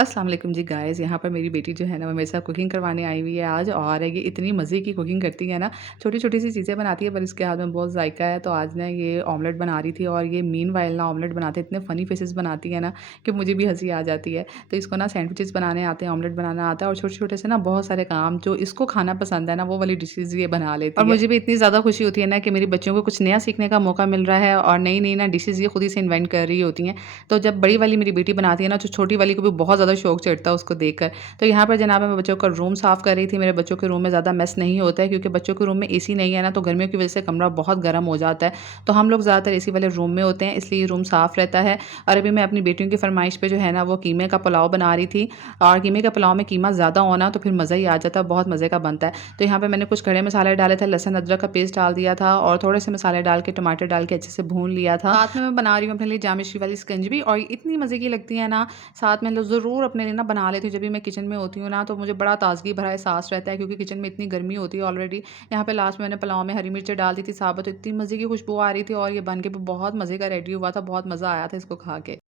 अस्सलाम वालेकुम जी गाइज़, यहाँ पर मेरी बेटी जो है ना वो मेरे साथ कुकिंग करवाने आई हुई है आज और ये इतनी मज़े की कुकिंग करती है ना, छोटी-छोटी सी चीज़ें बनाती है पर इसके हाथ में बहुत ज़ायका है। तो आज ना ये ऑमलेट बना रही थी और ये मीनवाइल ना ऑमलेट बनाते इतने फ़नी फेसेस बनाती है ना कि मुझे भी हँसी आ जाती है। तो इसको ना सैंडविचेस बनाने आते हैं, ऑमलेट बनाना आता है और छोटे-छोटे से ना बहुत सारे काम जो इसको खाना पसंद है ना वो वाली डिशेज़ ये बना और लेती है। मुझे भी इतनी ज़्यादा खुशी होती है ना कि मेरी बच्चियों को कुछ नया सीखने का मौका मिल रहा है और नई-नई ना डिशेज़ ये खुद ही से इन्वेंट कर रही होती हैं। तो जब बड़ी वाली मेरी बेटी बनाती है ना, तो छोटी वाली को भी बहुत ज़्यादा शौक चढ़ता है उसको देखकर। तो यहाँ पर जनाब मैं बच्चों का रूम साफ़ कर रही थी। मेरे बच्चों के रूम में ज़्यादा मेस नहीं होता है क्योंकि बच्चों के रूम में एसी नहीं है ना, तो गर्मियों की वज़ह से कमरा बहुत गर्म हो जाता है। तो हम लोग ज़्यादातर एसी वाले रूम में होते हैं, इसलिए ये रूम साफ़ रहता है। और अभी मैं अपनी बेटियों की फ़रमाइश पे जो है ना, वो कीमे का पुलाव बना रही थी और कीमे के पुलाव में कीमा ज़्यादा होना तो फिर मज़ा ही आ जाता है, बहुत मज़े का बनता है। तो यहाँ पे मैंने कुछ खड़े मसाले डाले थे, लहसुन अदरक का पेस्ट डाल दिया था और थोड़े से मसाले डाल के टमाटर डाल के अच्छे से भून लिया था। साथ में मैं बना रही हूँ अपने लिए जामिश्री वाली शिकंजी और इतनी मज़े की लगती है ना, साथ में ज़रूर अपने लिए ना बना लेती हूँ। जब भी मैं किचन में होती हूँ ना, तो मुझे बड़ा ताज़गी भरा एहसास रहता है क्योंकि किचन में इतनी गर्मी होती है ऑलरेडी। यहाँ पे लास्ट में मैंने पुलाव में हरी मिर्चें डाल दी थी साबुत, तो इतनी मज़े की खुशबू आ रही थी और ये बन के भी बहुत मज़े का रेडी हुआ था, बहुत मज़ा आया था इसको खा के।